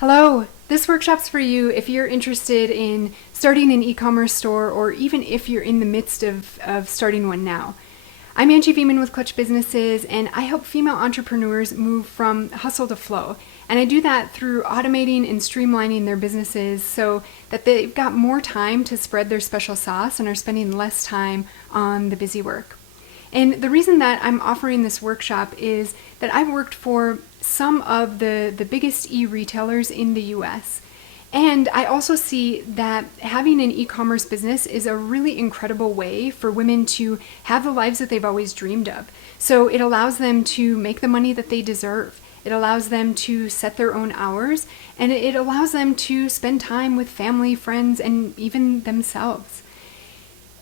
Hello, this workshop's for you if you're interested in starting an e-commerce store or even if you're in the midst of starting one now. I'm Angie Veman with Clutch Businesses, and I help female entrepreneurs move from hustle to flow. And I do that through automating and streamlining their businesses so that they've got more time to spread their special sauce and are spending less time on the busy work. And the reason that I'm offering this workshop is that I've worked for some of the biggest e-retailers in the US. And I also see that having an e-commerce business is a really incredible way for women to have the lives that they've always dreamed of. So it allows them to make the money that they deserve. It allows them to set their own hours, and it allows them to spend time with family, friends, and even themselves.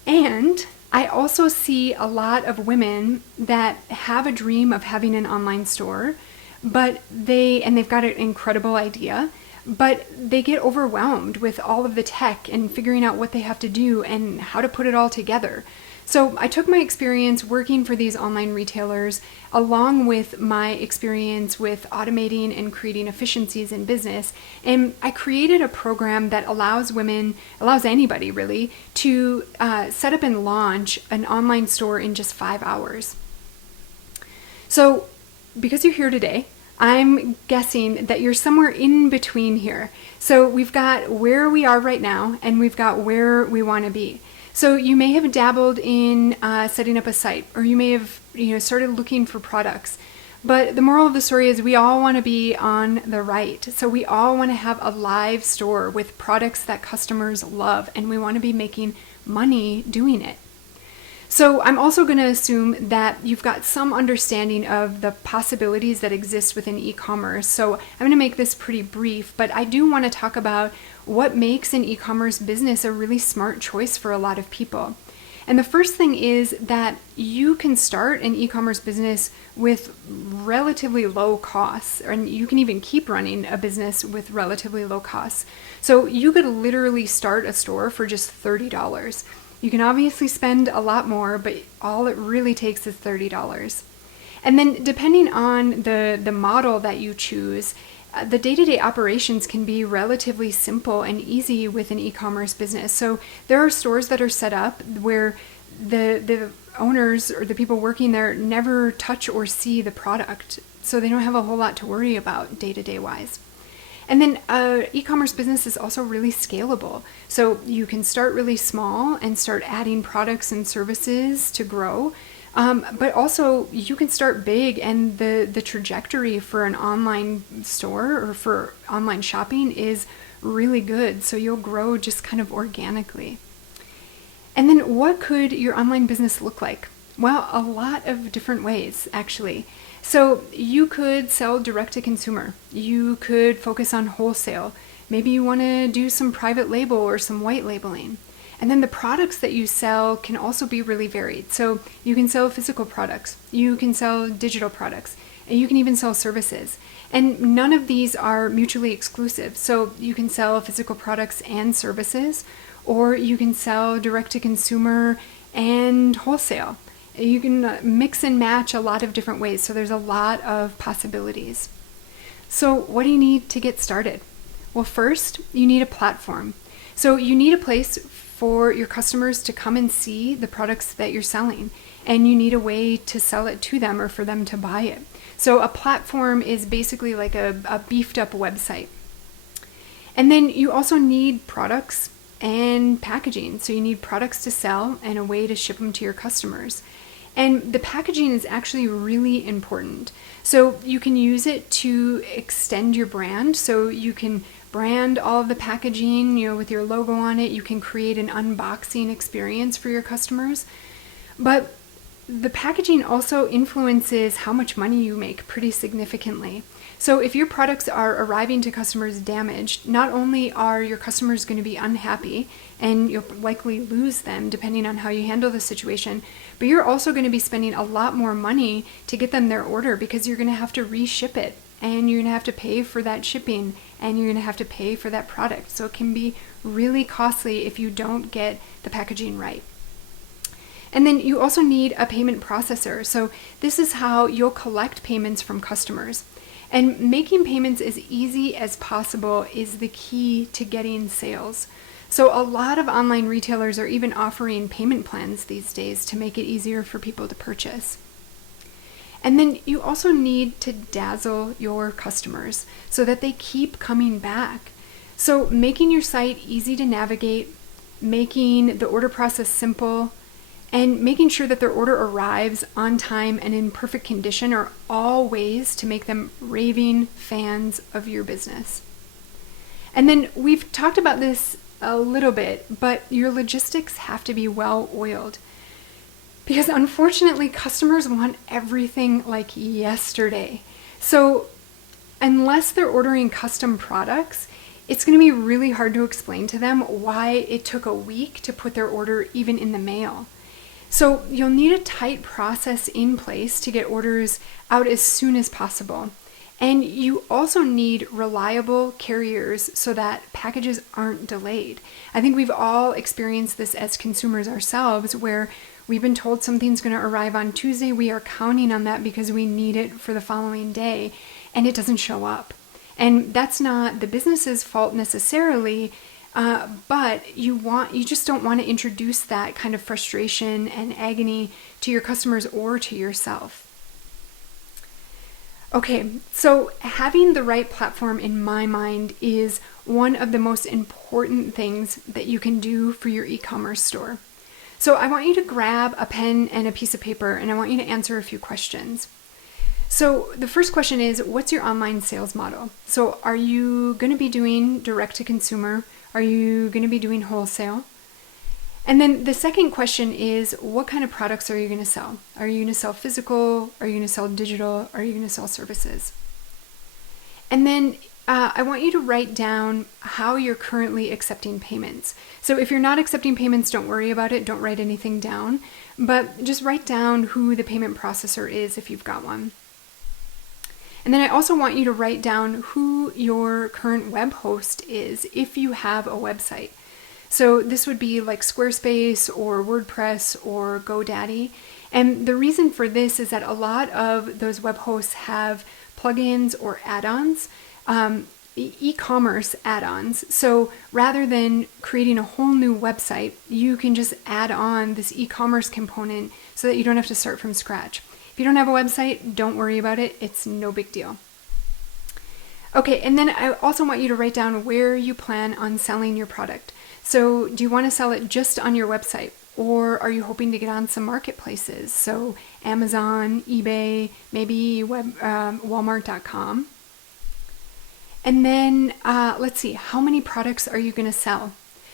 And I also see a lot of women that have a dream of having an online store, but they've got an incredible idea, but they get overwhelmed with all of the tech and figuring out what they have to do and how to put it all together. So I took my experience working for these online retailers along with my experience with automating and creating efficiencies in business, and I created a program that allows anybody really, to set up and launch an online store in just 5 hours. So because you're here today, I'm guessing that you're somewhere in between here. So we've got where we are right now and we've got where we want to be. So you may have dabbled in setting up a site, or you may have started looking for products. But the moral of the story is we all want to be on the right. So we all want to have a live store with products that customers love, and we want to be making money doing it. So I'm also going to assume that you've got some understanding of the possibilities that exist within e-commerce. So I'm going to make this pretty brief, but I do want to talk about what makes an e-commerce business a really smart choice for a lot of people. And the first thing is that you can start an e-commerce business with relatively low costs, and you can even keep running a business with relatively low costs. So you could literally start a store for just $30. You can obviously spend a lot more, but all it really takes is $30. And then depending on the model that you choose, the day-to-day operations can be relatively simple and easy with an e-commerce business. So there are stores that are set up where the owners or the people working there never touch or see the product, so they don't have a whole lot to worry about day-to-day wise. And then e-commerce business is also really scalable. So you can start really small and start adding products and services to grow. But also you can start big, and the trajectory for an online store or for online shopping is really good. So you'll grow just kind of organically. And then what could your online business look like? Well, a lot of different ways, actually. So you could sell direct to consumer. You could focus on wholesale. Maybe you want to do some private label or some white labeling. And then the products that you sell can also be really varied. So you can sell physical products, you can sell digital products, and you can even sell services. And none of these are mutually exclusive. So you can sell physical products and services, or you can sell direct to consumer and wholesale. You can mix and match a lot of different ways, so there's a lot of possibilities. So what do you need to get started? Well, first, you need a platform. So you need a place for your customers to come and see the products that you're selling, and you need a way to sell it to them or for them to buy it. So a platform is basically like a beefed up website. And then you also need products and packaging. So you need products to sell and a way to ship them to your customers. And the packaging is actually really important. So you can use it to extend your brand. So you can brand all of the packaging, with your logo on it. You can create an unboxing experience for your customers. But the packaging also influences how much money you make pretty significantly. So if your products are arriving to customers damaged, not only are your customers going to be unhappy, and you'll likely lose them depending on how you handle the situation, but you're also going to be spending a lot more money to get them their order, because you're going to have to reship it, and you're going to have to pay for that shipping, and you're going to have to pay for that product. So it can be really costly if you don't get the packaging right. And then you also need a payment processor. So this is how you'll collect payments from customers. And making payments as easy as possible is the key to getting sales. So a lot of online retailers are even offering payment plans these days to make it easier for people to purchase. And then you also need to dazzle your customers so that they keep coming back. So making your site easy to navigate, making the order process simple, and making sure that their order arrives on time and in perfect condition are all ways to make them raving fans of your business. And then we've talked about this a little bit, but your logistics have to be well oiled. Because unfortunately, customers want everything like yesterday. So unless they're ordering custom products, it's going to be really hard to explain to them why it took a week to put their order even in the mail. So you'll need a tight process in place to get orders out as soon as possible. And you also need reliable carriers so that packages aren't delayed. I think we've all experienced this as consumers ourselves, where we've been told something's going to arrive on Tuesday. We are counting on that because we need it for the following day, and it doesn't show up. And that's not the business's fault necessarily, but you just don't want to introduce that kind of frustration and agony to your customers or to yourself. Okay, so having the right platform in my mind is one of the most important things that you can do for your e-commerce store. So I want you to grab a pen and a piece of paper, and I want you to answer a few questions. So the first question is, what's your online sales model? So are you going to be doing direct to consumer? Are you going to be doing wholesale? And then the second question is, what kind of products are you going to sell? Are you going to sell physical? Are you going to sell digital? Are you going to sell services? And then I want you to write down how you're currently accepting payments. So if you're not accepting payments, don't worry about it. Don't write anything down, but just write down who the payment processor is if you've got one. And then I also want you to write down who your current web host is if you have a website. So this would be like Squarespace or WordPress or GoDaddy. And the reason for this is that a lot of those web hosts have plugins or add-ons, e-commerce add-ons. So rather than creating a whole new website, you can just add on this e-commerce component so that you don't have to start from scratch. If you don't have a website, don't worry about it. It's no big deal. Okay, and then I also want you to write down where you plan on selling your product. So do you want to sell it just on your website, or are you hoping to get on some marketplaces? So Amazon, eBay, maybe Walmart.com. And then let's see, how many products are you going to sell?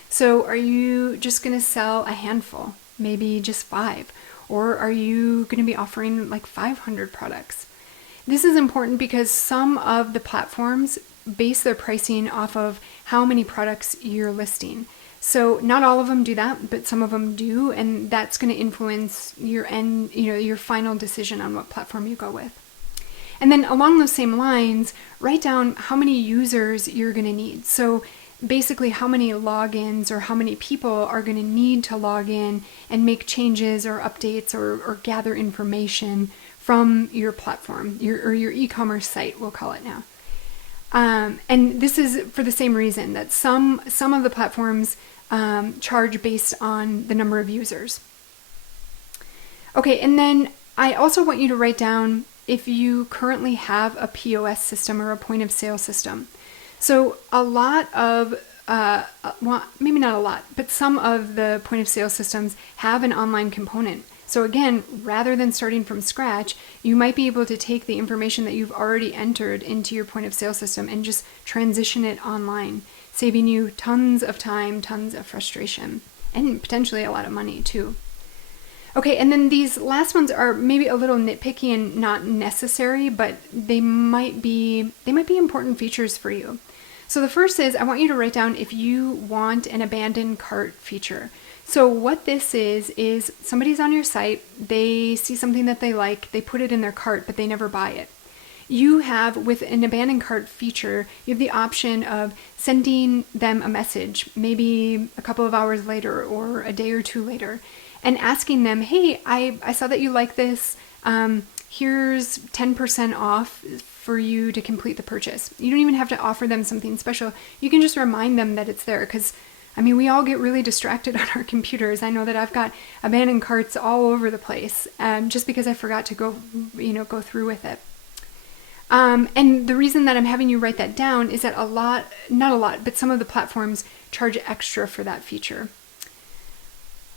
So are you just going to sell a handful, maybe just 5? Or are you going to be offering like 500 products? This is important because some of the platforms base their pricing off of how many products you're listing. So not all of them do that, but some of them do, and that's going to influence your final decision on what platform you go with. And then along those same lines, write down how many users you're going to need. So basically how many logins or how many people are going to need to log in and make changes or updates or gather information from your platform, your e-commerce site, we'll call it now. And this is for the same reason that some of the platforms charge based on the number of users. Okay, and then I also want you to write down if you currently have a POS system or a point of sale system. So a lot of, well, maybe not a lot, but some of the point of sale systems have an online component. So again, rather than starting from scratch, you might be able to take the information that you've already entered into your point of sale system and just transition it online, saving you tons of time, tons of frustration, and potentially a lot of money too. Okay, and then these last ones are maybe a little nitpicky and not necessary, but they might be important features for you. So the first is I want you to write down if you want an abandoned cart feature. So what this is somebody's on your site, they see something that they like, they put it in their cart, but they never buy it. You have, with an abandoned cart feature, you have the option of sending them a message, maybe a couple of hours later or a day or two later, and asking them, hey, I saw that you like this. Here's 10% off for you to complete the purchase. You don't even have to offer them something special. You can just remind them that it's there, because I mean, we all get really distracted on our computers. I know that I've got abandoned carts all over the place, just because I forgot to go through with it. And the reason that I'm having you write that down is that not a lot, but some of the platforms charge extra for that feature.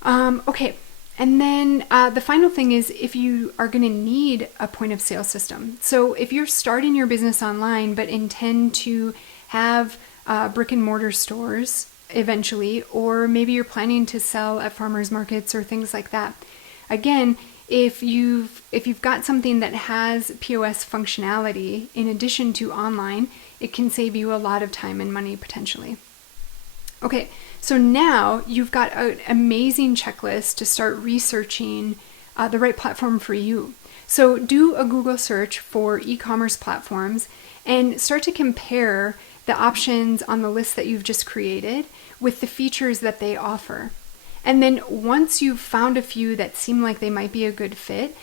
Okay. And then the final thing is, if you are going to need a point of sale system. So if you're starting your business online but intend to have brick and mortar stores eventually, or maybe you're planning to sell at farmers markets or things like that. Again, if you've got something that has POS functionality in addition to online, it can save you a lot of time and money potentially. Okay, so now you've got an amazing checklist to start researching the right platform for you. So do a Google search for e-commerce platforms and start to compare the options on the list that you've just created with the features that they offer. And then once you've found a few that seem like they might be a good fit,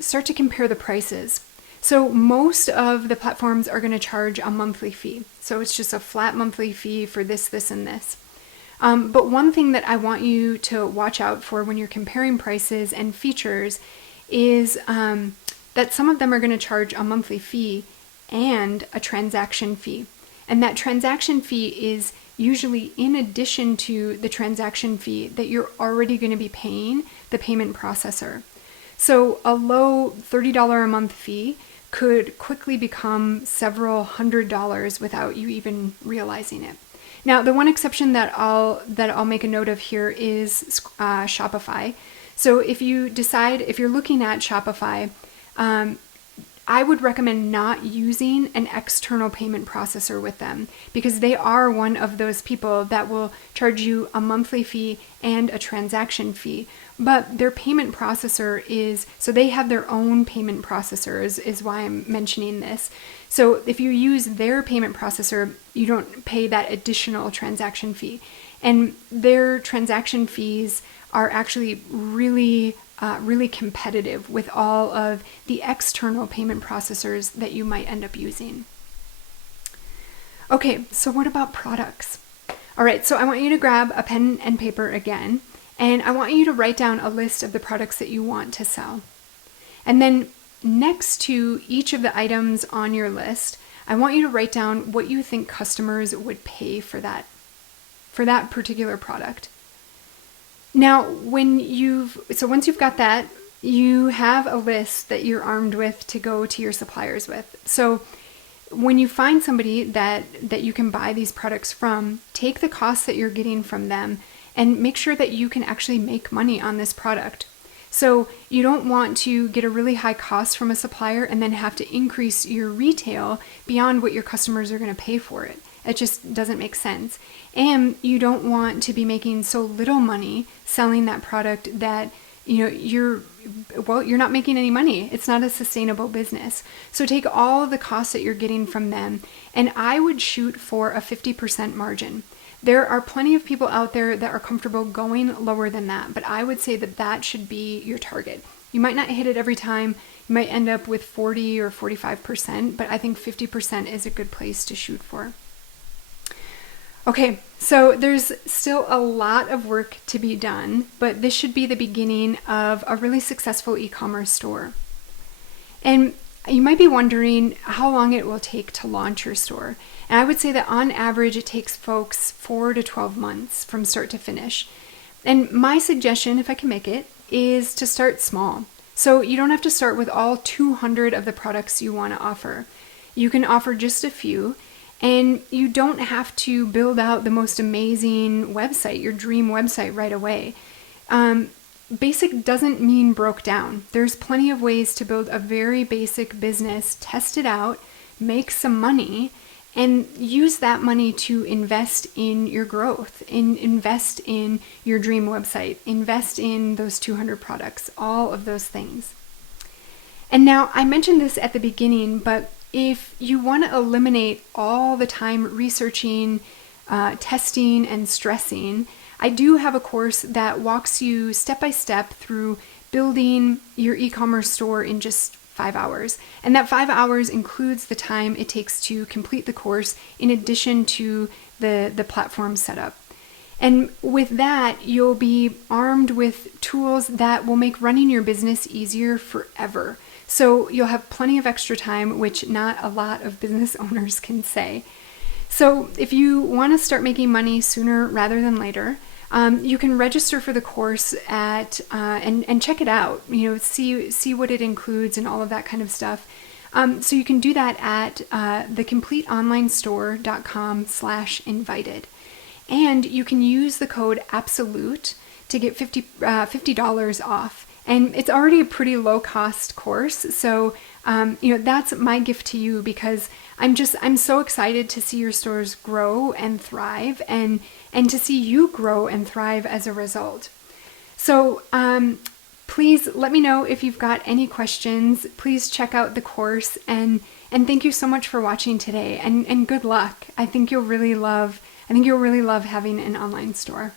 start to compare the prices. So most of the platforms are going to charge a monthly fee. So it's just a flat monthly fee for this, this, and this. But one thing that I want you to watch out for when you're comparing prices and features is that some of them are going to charge a monthly fee and a transaction fee. And that transaction fee is usually in addition to the transaction fee that you're already going to be paying the payment processor. So a low $30 a month fee could quickly become several $100s without you even realizing it. Now, the one exception that I'll make a note of here is Shopify. So if you're looking at Shopify, I would recommend not using an external payment processor with them, because they are one of those people that will charge you a monthly fee and a transaction fee. But their payment processor so they have their own payment processors, is why I'm mentioning this. So if you use their payment processor, you don't pay that additional transaction fee. And their transaction fees are actually really competitive with all of the external payment processors that you might end up using. Okay, so what about products? All right, so I want you to grab a pen and paper again, and I want you to write down a list of the products that you want to sell. And then next to each of the items on your list, I want you to write down what you think customers would pay for that particular product. Now, once you've got that, you have a list that you're armed with to go to your suppliers with. So when you find somebody that you can buy these products from, take the costs that you're getting from them and make sure that you can actually make money on this product. So you don't want to get a really high cost from a supplier and then have to increase your retail beyond what your customers are going to pay for it. It just doesn't make sense. And you don't want to be making so little money selling that product that you're not making any money. It's not a sustainable business. So take all the costs that you're getting from them, and I would shoot for a 50% margin. There are plenty of people out there that are comfortable going lower than that, but I would say that should be your target. You might not hit it every time. You might end up with 40 or 45%, but I think 50% is a good place to shoot for. Okay, so there's still a lot of work to be done, but this should be the beginning of a really successful e-commerce store. And you might be wondering how long it will take to launch your store. And I would say that on average, it takes folks 4 to 12 months from start to finish. And my suggestion, if I can make it, is to start small. So you don't have to start with all 200 of the products you want to offer. You can offer just a few. And you don't have to build out the most amazing website, your dream website, right away. Basic doesn't mean broke down. There's plenty of ways to build a very basic business, test it out, make some money, and use that money to invest in your growth, invest in your dream website, invest in those 200 products, all of those things. And now, I mentioned this at the beginning, but if you want to eliminate all the time researching, testing, and stressing, I do have a course that walks you step by step through building your e-commerce store in just 5 hours. And that 5 hours includes the time it takes to complete the course in addition to the platform setup. And with that, you'll be armed with tools that will make running your business easier forever. So you'll have plenty of extra time, which not a lot of business owners can say. So if you want to start making money sooner rather than later, you can register for the course at and check it out. See what it includes and all of that kind of stuff. So you can do that at thecompleteonlinestore.com/invited. And you can use the code ABSOLUTE to get $50 off. And it's already a pretty low cost course. So, that's my gift to you, because I'm so excited to see your stores grow and thrive, and to see you grow and thrive as a result. So, please let me know if you've got any questions. Please check out the course, and thank you so much for watching today, and good luck. I think you'll really love having an online store.